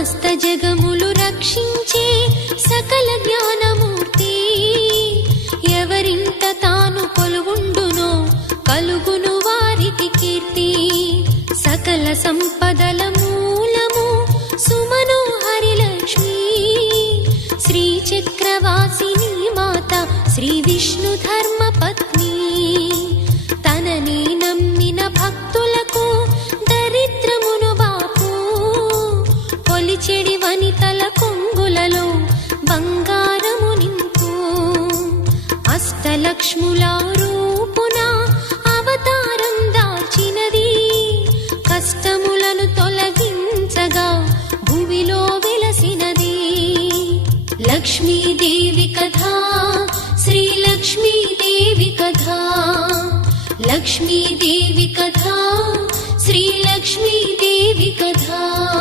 సమస్త జగములు రక్షించే సకల జ్ఞానమూర్తి, ఎవరింట తాను కొలువుండునో కలుగును వారికి కీర్తి. సకల సంపదల మూలము సుమనోహరి లక్ష్మి, శ్రీ చక్రవాసిని మాత శ్రీ విష్ణు ధర్మ పత్ని. తనని నమ్మిన భక్తులకు దరిద్రమును బాపు, కొలిచెడి వనితల కొంగులలో బంగారము నింపు. అష్టలక్ష్ముల రూపున అవతారం దాల్చినది, కష్టములను తొలగించగా భూమిలో వెలసినది. లక్ష్మీదేవి కథ, శ్రీ లక్ష్మీదేవి కథ, లక్ష్మీదేవి కథ, శ్రీ లక్ష్మీదేవి కథ.